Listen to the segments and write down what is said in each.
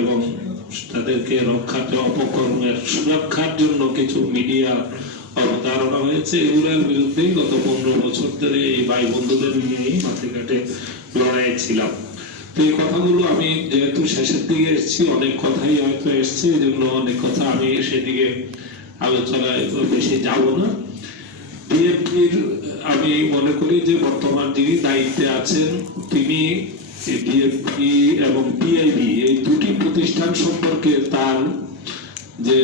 এবং তাদেরকে অপকর্মের সুরক্ষার জন্য কিছু মিডিয়া অবতারণা হয়েছে। এগুলোর গত পনেরো বছর ধরে এই ভাই বন্ধুদের নিয়েই মাঠে লড়াই ছিলাম। তো এই কথাগুলো আমি যেহেতু শেষের দিকে এসেছি, অনেক কথাই হয়তো এসছে এই জন্য অনেক কথা আমি সেদিকে আলোচনায় বেশি যাব না। বিএনপির, আমি মনে করি যে বর্তমান যিনি দায়িত্বে আছেন, তিনি এবং পিআইবি এই দুটি প্রতিষ্ঠান সম্পর্কে তার যে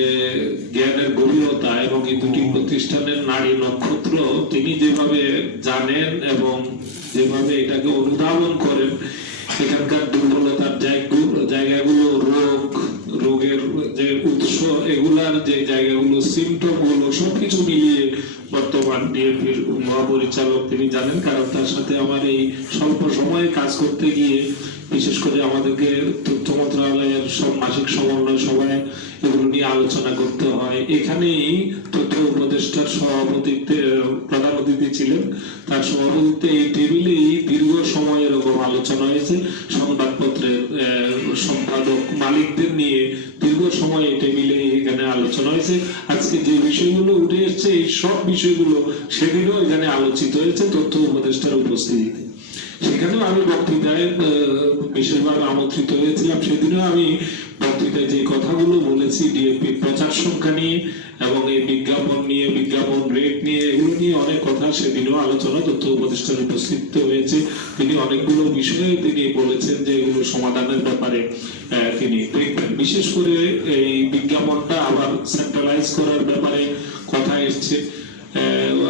জ্ঞানের গভীরতা এবং এই দুটি প্রতিষ্ঠানের নারী নক্ষত্র, তিনি যেভাবে জানেন এবং যেভাবে এটাকে অনুধাবন করেন, এখানকার দুর্বলতার জায়গাগুলো রোগ, রোগের যে উৎস, এগুলার যে জায়গাগুলো সিমটমগুলো, সবকিছু মিলিয়ে বর্তমান ডিএফির মহাপরিচালক তিনি জানেন, কারণ তার সাথে আমার এই স্বল্প সময়ে কাজ করতে গিয়ে, বিশেষ করে আমাদেরকে তথ্য মন্ত্রণালয়ের সব মাসিক সমন্বয় সভায় এগুলো নিয়ে আলোচনা করতে হয়। এখানেই তথ্য উপদেষ্টার সভাপতিত্বে প্রধান অতিথি ছিলেন। তার সভাপতিত্বে এই টেবিলে এই দীর্ঘ সময় এরকম আলোচনা হয়েছে। সংবাদপত্রের সম্পাদক মালিকদের নিয়ে দীর্ঘ সময় এই টেবিলে এখানে আলোচনা হয়েছে। আজকে যে বিষয়গুলো উঠে এসছে, এই সব বিষয়গুলো সেদিনও এখানে আলোচিত হয়েছে তথ্য উপদেষ্টার উপস্থিতিতে। সেখানেও আমি বক্তৃতায় বিশেষভাবে আমন্ত্রিত হয়েছিলাম সেদিনও আমি বক্তৃতায় যে কথাগুলো বলেছি ডিএপি প্রচার সংখ্যা নিয়ে এবং এই বিজ্ঞাপন নিয়ে, বিজ্ঞাপন রেট নিয়ে, এগুলো নিয়ে অনেক কথা সেদিনও আলোচনা, তথ্য উপদেষ্টার উপস্থিত হয়েছে। তিনি অনেকগুলো বিষয়ে তিনি বলেছেন যে এগুলো সমাধানের ব্যাপারে তিনি দেখবেন। বিশেষ করে এই বিজ্ঞাপনটা আবার সেন্ট্রালাইজ করার ব্যাপারে কথা এসছে।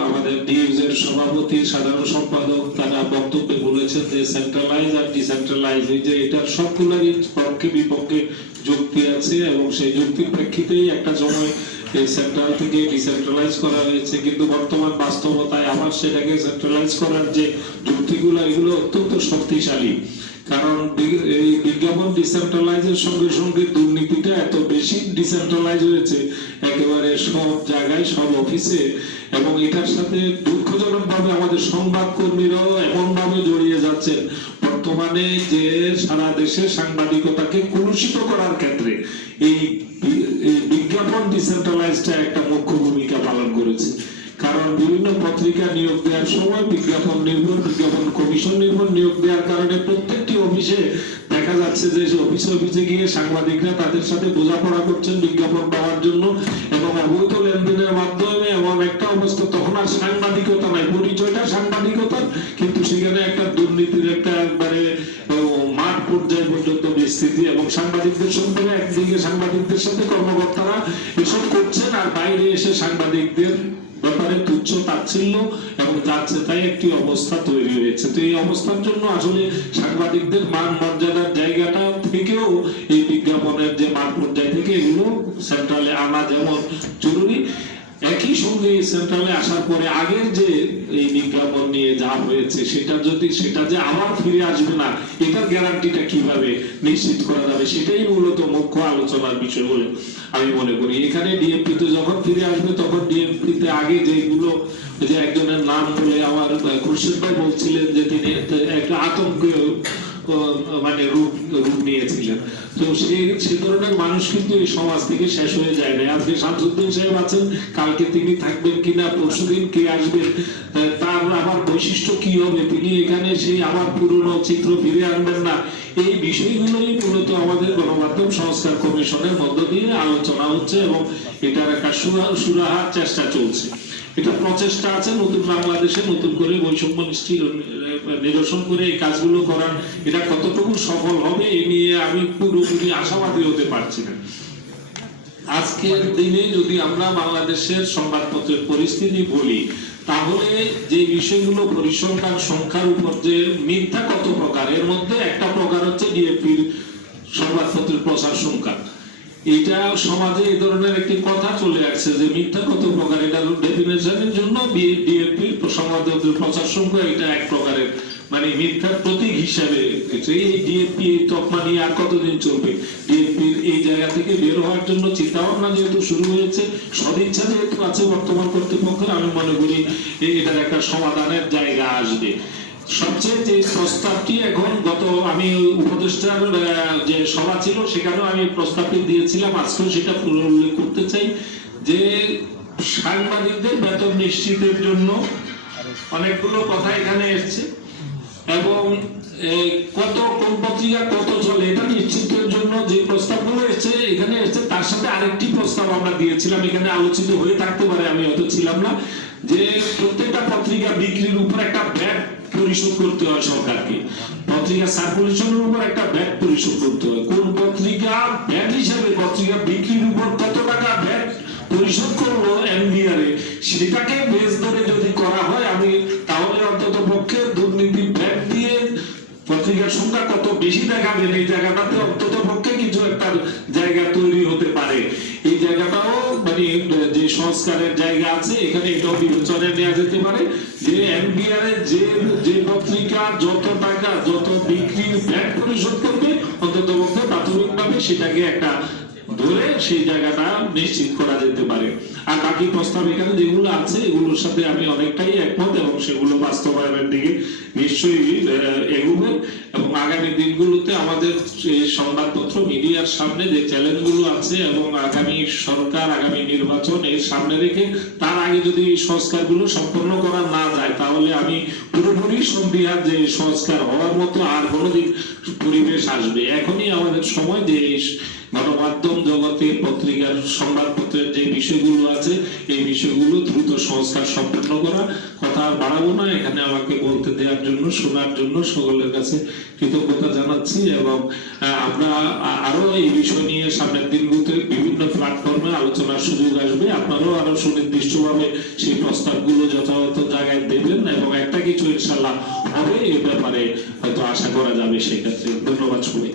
আমাদের ডিউজের সভাপতি, সাধারণ সম্পাদক, তারা বক্তব্যে বলেছেন যে সেন্ট্রালাইজ আর ডিসেন্ট্রালাইজ এই যে এটার সবগুলোরই পক্ষে বিপক্ষে যুক্তি আছে এবং সেই যুক্তির প্রেক্ষিতেই একটা সময় সেন্ট্রাল ডিসেন্ট্রালাইজ করা হয়েছে, কিন্তু বর্তমান বাস্তবতায় আবার সেটাকে সেন্ট্রালাইজ করার যে যুক্তিগুলো, এগুলো অত্যন্ত শক্তিশালী। কারণ এই বিজ্ঞাপন ডিসেন্ট্রালাইজের সঙ্গে সঙ্গে দুর্নীতিটা এত বেশি ডিসেন্ট্রালাইজ হয়েছে, একেবারে সব জায়গায়, সব অফিসে এবং এটার সাথে দুঃখজনক ভাবে আমাদের সংবাদ কর্মীরাও এমন ভাবে জড়িয়ে যাচ্ছেন। বর্তমানে যে সারা দেশে সাংবাদিকতাকে কলুষিত করার ক্ষেত্রে এই বিজ্ঞাপন ডিসেন্ট্রালাইজটা একটা মুখ্য ভূমিকা পালন করেছে। কারণ বিভিন্ন পত্রিকা নিয়োগ দেওয়ার সময় বিজ্ঞাপন নির্ভর, বিজ্ঞাপন কমিশন নির্ভর নিয়োগ দেওয়ার কারণে প্রত্যেকটি অফিসে দেখা যাচ্ছে যে অফিস অফিসে গিয়ে সাংবাদিকরা তাদের সাথে বোঝাপড়া করছেন বিজ্ঞাপন পাওয়ার জন্য এবং অবৈধ লেনদেনের মাধ্যমে আর সাংবাদিকতা নাই, পরিচয়টা সাংবাদিকতার, কিন্তু সেখানে একটা দুর্নীতির একটা একবারে মাঠ পর্যায় পর্যন্ত বিস্তৃতি এবং সাংবাদিকদের সম্পর্কে একদিকে সাংবাদিকদের সাথে কর্মকর্তারা এসব করছেন আর বাইরে এসে সাংবাদিকদের ব্যাপারে তুচ্ছ তাচ্ছিল্য এবং যাচ্ছে তাই একটি অবস্থা তৈরি হয়েছে। তো এই অবস্থার জন্য আসলে সাংবাদিকদের মান মর্যাদার জায়গাটা থেকেও এই বিজ্ঞাপনের যে মান পর্যায় থেকে এগুলো সেন্ট্রালে আনা যেমন জরুরি। একই সঙ্গে সেন্ট্রালে আসার পরে আগের যে এই বিজ্ঞাপন নিয়ে যা হয়েছে, সেটা যদি সেটা যে আবার ফিরে আসবে না, এটার গ্যারান্টিটা কীভাবে নিশ্চিত করা যাবে, সেটাই মূলত মুখ্য আলোচনার বিষয় বলে আমি মনে করি। এখানে ডিএমপি তে যখন ফিরে আসবে, তখন ডিএমপি তে আগে যেগুলো যে একজনের নাম বলে আমার খুরশেদ ভাই বলছিলেন যে তিনি একটা আতঙ্ক মানে রূপ রূপ নিয়েছিলেন। তো সেই সে ধরনের মানুষ কিন্তু এই সমাজ থেকে শেষ হয়ে যায় না আজকে শামসুদ্দিন সাহেব আছেন, কালকে তিনি থাকবেন কিনা, পরশুদিন কে আসবেন তার আবার বৈশিষ্ট্য কি হবে? তিনি এখানে সেই আবার পুরনো চিত্র ফিরে আনবেন না। এই বিষয়গুলোই মূলত আমাদের গণমাধ্যম সংস্কার কমিশনের মধ্য দিয়ে আলোচনা হচ্ছে এবং এটার একটা সুরা- সুরাহার চেষ্টা চলছে। এটা প্রচেষ্টা আছে, নতুন বাংলাদেশে নতুন করে বৈষম্য নিশ্চিত নিরসন করে এই কাজগুলো করার। এটা কতটুকু সফল হবে এ নিয়ে আমি পুরোপুরি আশাবাদী হতে পারছি না। আজকের দিনে যদি আমরা বাংলাদেশের সংবাদপত্রের পরিস্থিতি বলি, তাহলে যে বিষয়গুলো পরিসংখ্যান সংখ্যার উপর যে মিথ্যা কত প্রকার, এর মধ্যে একটা প্রকার হচ্ছে ডিএপির সংবাদপত্রের প্রচার সংখ্যা। এটা সমাজে এই ধরনের একটি কথা চলে আসছে যে মিথ্যা কত প্রকার এটা ডেফিনেশনের জন্য ডিএপি সংবাদপত্রের প্রচার সংখ্যা, এটা এক প্রকারের মানে মিথ্যার প্রতীক হিসাবে এই ডিএপি এই তকমা নিয়ে আর কতদিন চলবে? ডিএপির এই জায়গা থেকে বের হওয়ার জন্য চিন্তা ভাবনা যেহেতু শুরু হয়েছে, সদিচ্ছা যেহেতু আছে বর্তমান কর্তৃপক্ষের, আমি মনে করি এটার একটা সমাধানের জায়গা আসবে। সবচেয়ে যে প্রস্তাবটি এখন গত আমি উপদেষ্টার যে সভা ছিল, সেখানেও আমি প্রস্তাবটি দিয়েছিলাম। আজকেও সেটা করতে চাই যে সাংবাদিকদের বেতন নিশ্চিতের জন্য অনেকগুলো কথা এখানে এসছে এবং কত কোন পত্রিকা কত চলে, এটা নিশ্চিতের জন্য যে প্রস্তাবগুলো এসছে, এখানে এসছে, তার সাথে আরেকটি প্রস্তাব আমরা দিয়েছিলাম, এখানে আলোচিত হয়ে থাকতে পারে, আমি হয়তো ছিলাম না, যে প্রত্যেকটা পত্রিকা বিক্রির উপর একটা ব্যাট পরিশোধ করতে হয় সরকারকে। পত্রিকা সার্কুলেশনের উপর একটা ব্যাট পরিশোধ করতে হয়। কোন পত্রিকা ব্যাট হিসাবে পত্রিকা বিক্রির উপর কত টাকা ব্যাট পরিশোধ করল এ? সেটাকে বেশ ধরে যদি করা হয়, আমি তাহলে অন্তত পক্ষে দুর্নীতি ব্যাট দিয়ে পত্রিকার সংখ্যা কত বেশি দেখাবেন এই জায়গাটাতে অন্তত পক্ষে কিছু একটা জায়গা তৈরি হতে পারে। এই জায়গাটাও মানে যে সংস্কারের জায়গা আছে, এখানে এটাও বিবেচনায় নেওয়া যেতে পারে যে এনবিআর যে যে পত্রিকা যত টাকা, যত বিক্রি ব্যাট পরিশোধ করবে অন্তত প্রাথমিকভাবে সেটাকে একটা ধরে সেই জায়গাটা নিশ্চিত করা যেতে পারে। আর বাকি প্রস্তাব এখানে যেগুলো আছে, এগুলোর সাথে আমি অনেকটাই একমত এবং সেগুলো বাস্তবায়নের দিকে নিশ্চয়ই এগোবে এবং আগামী দিনগুলোতে আমাদের সংবাদপত্র, মিডিয়ার সামনে যে চ্যালেঞ্জগুলো আছে এবং আগামী সরকার, আগামী নির্বাচন এর সামনে রেখে তার আগে যদি এই সংস্কারগুলো সম্পন্ন করা না যায়, তাহলে আমি পুরোপুরি সন্ধিহার যে সংস্কার হওয়ার মতো আর কোনোদিন পরিবেশ আসবে। এখনই আমাদের সময় যে গণমাধ্যম জগতে পত্রিকার সংবাদপত্রের যে বিষয়গুলো আছে, এই বিষয়গুলো দ্রুত সংস্কার সম্পন্ন করা। কথা বাড়াবো না, এখানে আমাকে বলতে দেওয়ার জন্য, শোনার জন্য সকলের কাছে কৃতজ্ঞতা জানাচ্ছি এবং আমরা আরও এই বিষয় নিয়ে সামনের দিনগুলোতে বিভিন্ন প্ল্যাটফর্মে আলোচনার সুযোগ আসবে। আপনারাও আরও সুনির্দিষ্টভাবে সেই প্রস্তাবগুলো যথাযথ জায়গায় দেবেন এবং একটা কিছু ইনশাল্লাহ হবে এই ব্যাপারে হয়তো আশা করা যাবে সেক্ষেত্রে। ধন্যবাদ সবাই